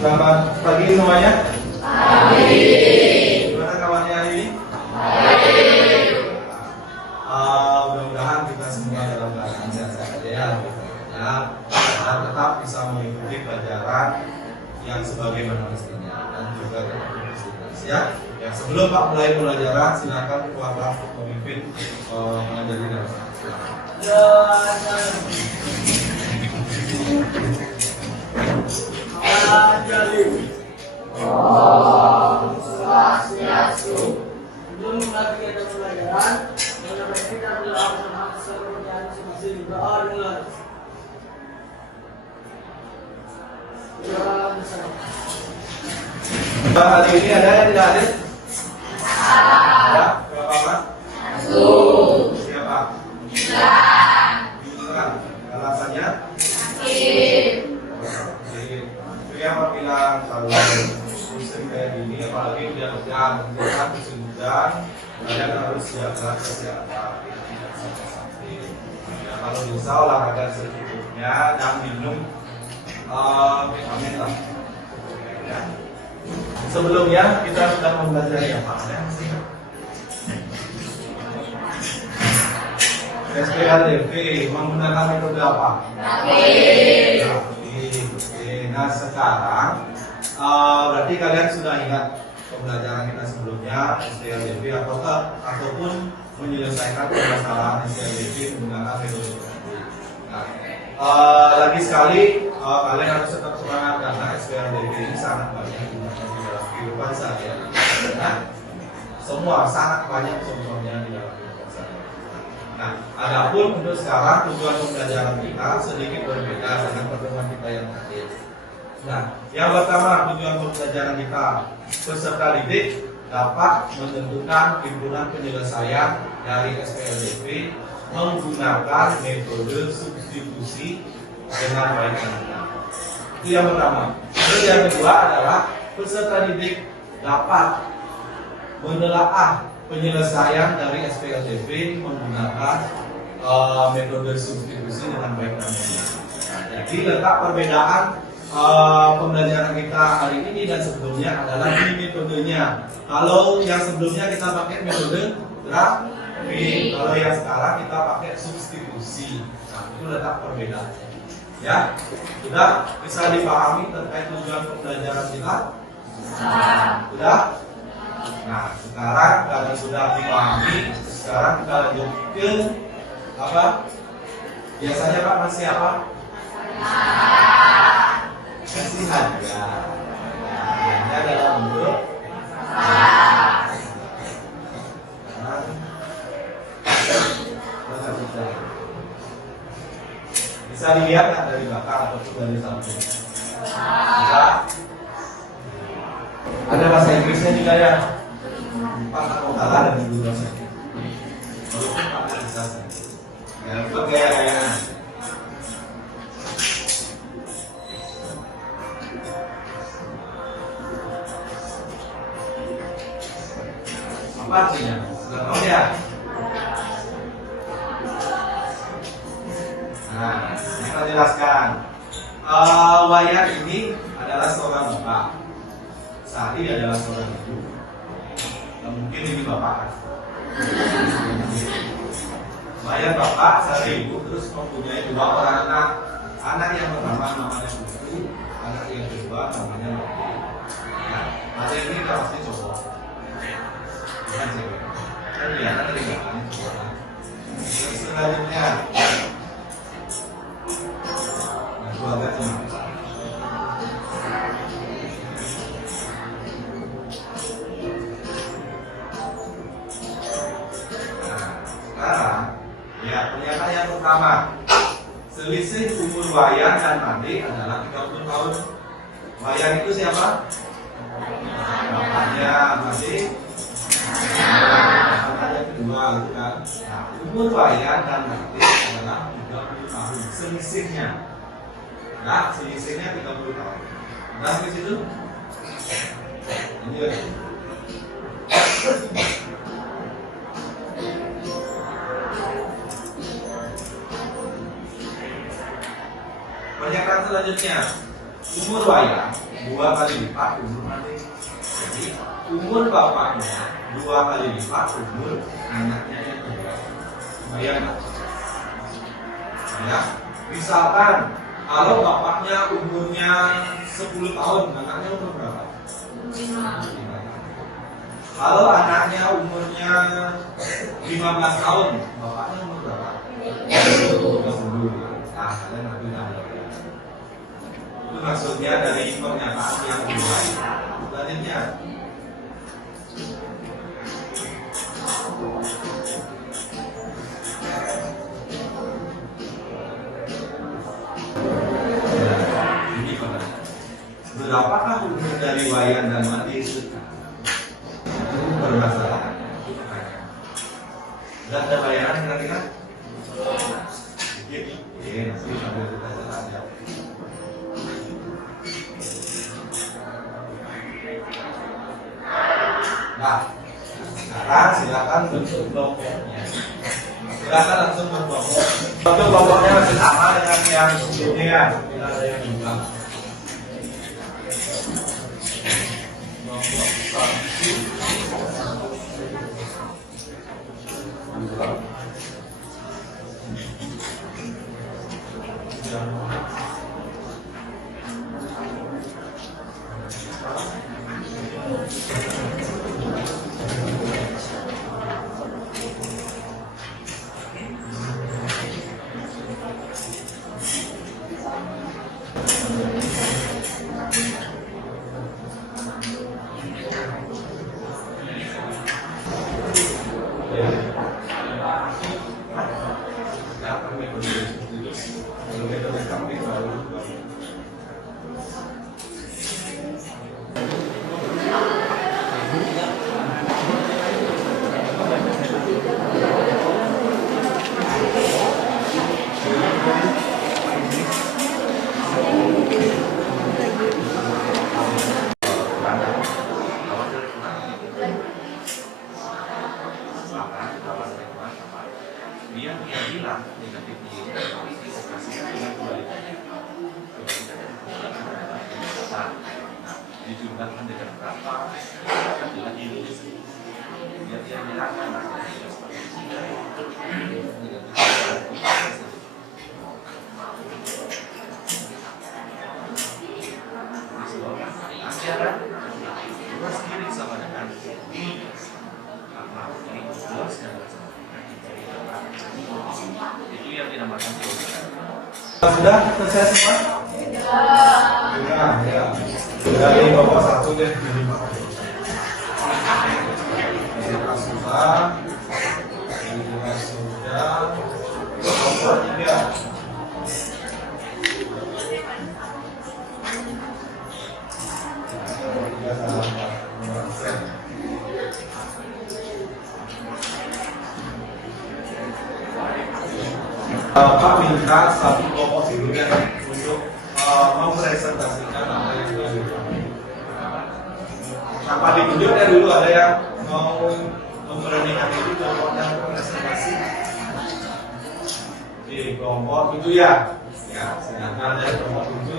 Selamat pagi semuanya. Pagi. Gimana kabarnya hari ini? Baik. Mudah-mudahan kita semua dalam keadaan sehat saja ya, dan tetap bisa mengikuti pelajaran yang sebagaimana mestinya dan juga tetap ya. Ya, sebelum Pak mulai pelajaran, silakan Ketua Kelas memimpin mengajar dalam. Om Swastiastu. Sebelum mulai kegiatan pelajaran, kita berdoa bersama seluruh dan semasa berdoa dengan doa bersama. Hari ini ada yang tidak hadir? Ya, berapa Pak? Satu. Siapa? Bilang. Alasannya? Sakit. Itu yang Pak bilang kalau musim kayak gini, apalagi hujan musim hujan, kalian harus jaga kesehatan. Ya, kalau bisa olahraga secukupnya dan minum vitamin lah. Ya. Sebelumnya kita sudah mempelajari apa? SPLDV menggunakan metode apa? Grafik. Nah sekarang berarti kalian sudah ingat pembelajaran kita sebelumnya SPLDV ataupun menyelesaikan permasalahan SPLDV menggunakan metode grafik. Nah, lagi sekali kalian harus tetap semangat karena SPLDV ini sangat banyak digunakan di dalam kehidupan sehari-hari. Nah, semua sangat banyak contohnya di dalam kehidupan sehari-hari. Nah, adapun untuk sekarang tujuan pembelajaran kita sedikit berbeda dengan pertemuan kita yang tadi. Nah, yang pertama tujuan pembelajaran kita peserta didik dapat menentukan himpunan penyelesaian dari SPLDV menggunakan metode substitusi dengan baik dan benar. Itu yang pertama. Terus yang kedua adalah peserta didik dapat menelaah penyelesaian dari SPLDV menggunakan metode substitusi dengan baik dan benar. Jadi letak perbedaan pembelajaran kita hari ini dan sebelumnya adalah di metodenya. Kalau yang sebelumnya kita pakai metode grafik, kalau yang sekarang kita pakai substitusi. Nah, itu letak perbedaannya. Ya, sudah bisa dipahami terkait tujuan pembelajaran kita? Sudah? Nah, sekarang kalau sudah dipahami, sekarang kita lanjut ke apa? Biasanya Pak masih apa? Kasih hadiah. Hadiahnya dalam bentuk bisa dilihat nggak dari belakang ataupun dari samping? Bisa. Ada bahasa Inggrisnya juga ya. Pak mau kalah dari guru bahasa Inggris. Pak bisa. Ya, pakai apa artinya? Sudah tahu ya? Nah, kita jelaskan. Wayan ini adalah seorang bapak. Sari adalah seorang ibu. Nah, mungkin ini bapak kan? Wayan bapak, Sari ibu, terus mempunyai dua orang anak. Anak yang pertama namanya Putu, anak yang kedua namanya Loki. Nah, adik ini udah pasti cowok. Bukan cewek. Kan kelihatan dari belakangnya cowok. Terus selanjutnya keluarga cuma sekarang ya pernyataan yang pertama, selisih umur Wayan dan Mandi adalah 30 tahun. Wayan itu siapa? Bapaknya. Mandi anaknya kedua gitu kan. Nah, umur Wayan dan Mandi adalah 30 tahun selisihnya. Nah, selisihnya 30 tahun. Nah, ke situ. Ini ya. Pernyataan selanjutnya, umur Wayan 2 kali lipat umur nanti. Jadi umur bapaknya 2 kali lipat umur anaknya yang kedua. Kemudian ya, misalkan kalau bapaknya umurnya 10 tahun, anaknya umur berapa? 5. Kalau anaknya umurnya 15 tahun, bapaknya umur berapa? 20. Nah, kalian nanti nambah. Itu maksudnya dari pernyataan yang kedua. Selanjutnya, ini berapakah umur dari Wayan dan Mati itu? Itu bermasalah. Dan ada bayaran kira-kira? Iya, nanti sambil kita jelaskan. Nah, sekarang silakan bentuk kelompoknya. Silakan langsung berkelompok. Bentuk kelompoknya masih sama dengan yang sebelumnya ya. Tidak ada yang berubah. Kelompok 1. Sudah selesai semua? Sudah, ya. Dari kelompok 1 deh, jadi sudah, kelompok 3. Pak minta satu kelompok dulu ya untuk mempresentasikan apa yang dilakukan. Tanpa ditunjukkan dulu ada yang mau memberanikan diri kelompoknya untuk presentasi. Di kelompok itu ya, sedangkan dari kelompok itu.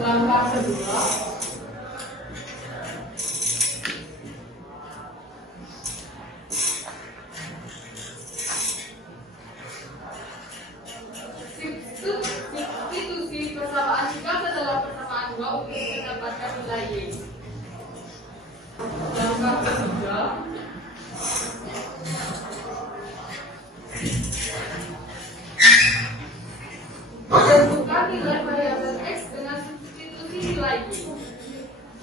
Langkah kedua, substitusi persamaan jika adalah persamaan 2 untuk mendapatkan nilai Y. Langkah ketiga, tentukan nilai variabel X dengan substitusi nilai Y.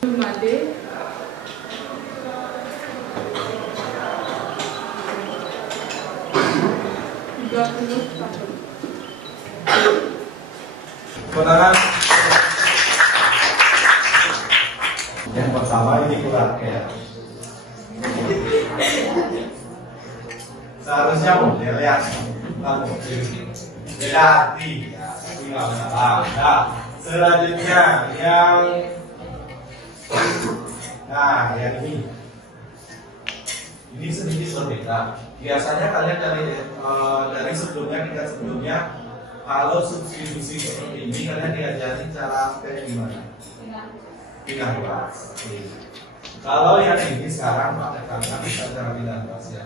Made Kemenangan yang pertama ini kurang ya. Seharusnya model ya, beda arti ya, tapi nggak masalah. Nah, selanjutnya yang Nah, yang ini. Ini sedikit berbeda. Biasanya kalian dari sebelumnya, tingkat sebelumnya, kalau substitusi seperti ini, kalian diajarin cara kayak gimana? Pindah kelas. Kalau yang ini sekarang praktekkan bisa cara pindah kelas ya.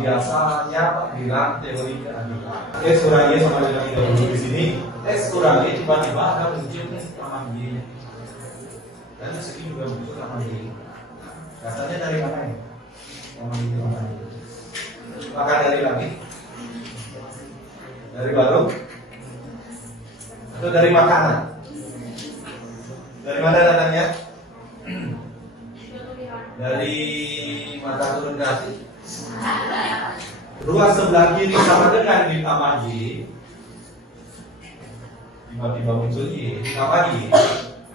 Biasanya Pak bilang teori keadilan. X kurang Y sama dengan 30 di sini. X kurang Y tiba-tiba ada muncul sama Y. Dan di sini juga muncul sama Y. Dasarnya dari mana ya? Maka dari lagi dari baru atau dari makanan? Dari mana datangnya? Dari mata turun kasih. Ruas sebelah kiri sama dengan ditambah Y. Tiba-tiba muncul Y ditambah Y.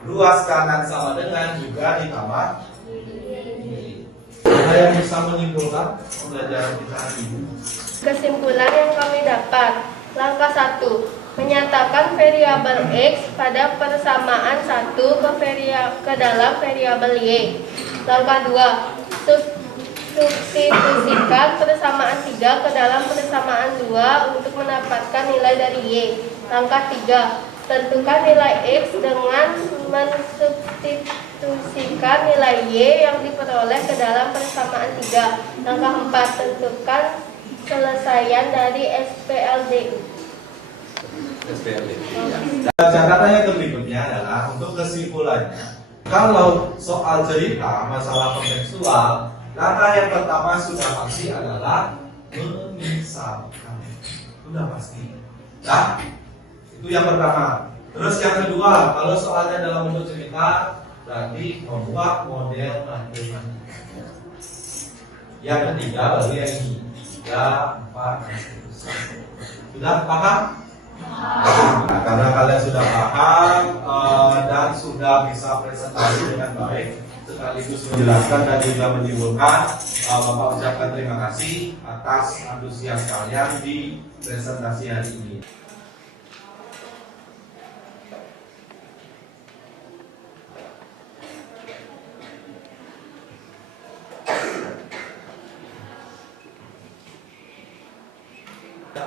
Ruas kanan sama dengan juga ditambah Y. Ada yang bisa menyimpulkan pembelajaran kita hari ini? Kesimpulan yang kami dapat. Langkah 1. Menyatakan variabel X pada persamaan 1 ke dalam variabel Y. Langkah 2. Substitusikan persamaan 3 ke dalam persamaan 2 untuk mendapatkan nilai dari Y. Langkah 3. Tentukan nilai X dengan mensubstitusikan nilai Y yang diperoleh ke dalam persamaan 3. Langkah 4. Tentukan selesaian dari SPLDU. Catatan yang berikutnya adalah untuk kesimpulannya. Kalau soal cerita masalah kontekstual, langkah yang pertama sudah pasti adalah memisalkan. Sudah pasti. Nah, itu yang pertama. Terus yang kedua, kalau soalnya dalam bentuk cerita, berarti membuat model matematika. Yang ketiga baru yang ini. 3, 4, dan seterusnya. Sudah paham? Nah, karena kalian sudah paham dan sudah bisa presentasi dengan baik, sekaligus menjelaskan dan juga menyimpulkan, Bapak ucapkan terima kasih atas antusias kalian di presentasi hari ini.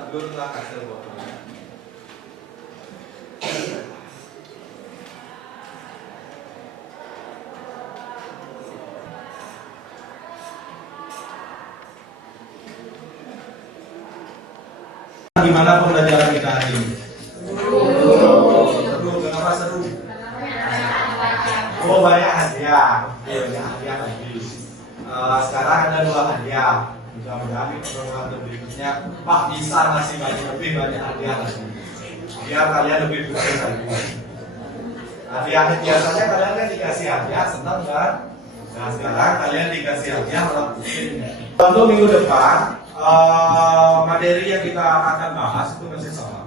Belumlah hasil fotonya. Gimana pembelajaran kita hari ini? Seru. Kenapa seru? Oh, banyak hadiah. Banyak hadiah lagi. Sekarang ada 2 hadiah. Mudah-mudahan di pertemuan berikutnya Pak bisa ngasih lebih banyak hadiah lagi, biar kalian lebih sukses lagi. Hadiah biasanya kalian kan dikasih hadiah senang kan? Nah sekarang kalian dikasih hadiah malah pusing. Untuk minggu depan materi yang kita akan bahas itu masih sama.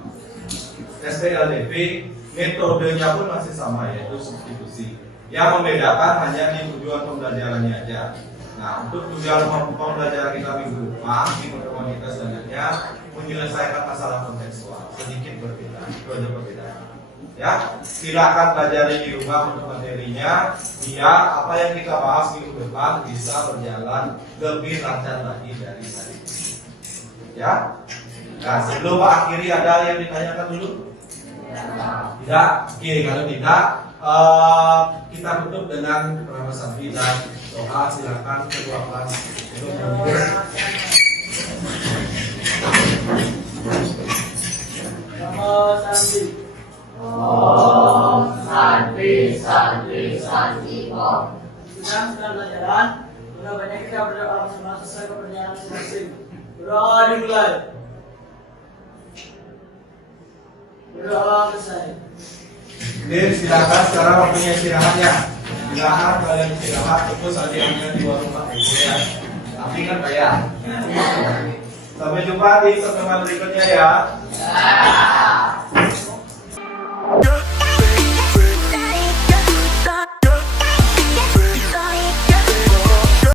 SPLDP metodenya pun masih sama, yaitu substitusi. Yang membedakan hanya di tujuan pembelajarannya aja. Nah, untuk tujuan pembelajaran kita minggu depan di pertemuan kita selanjutnya menyelesaikan masalah kontekstual, sedikit berbeda, itu perbedaan. Ya, silakan pelajari di rumah untuk materinya, biar apa yang kita bahas minggu depan bisa berjalan lebih lancar lagi dari hari ini. Ya, nah sebelum Pak akhiri ada yang ditanyakan dulu? Tidak? Oke, kalau tidak, kita tutup dengan Rama Sabdi dan doa. Silakan kedua kelas untuk menulis. Om Santi Santi Santi Om. Sedang pelajaran, sudah banyak kita berdoa bersama sesuai kepercayaan masing-masing. Berdoa dimulai. Berdoa selesai. Oke, silakan sekarang waktunya istirahat ya. Silakan kalian istirahat, terus hadiahnya di warung Pak Ibu ya. Tapi kan bayar. Sampai jumpa di pertemuan berikutnya ya.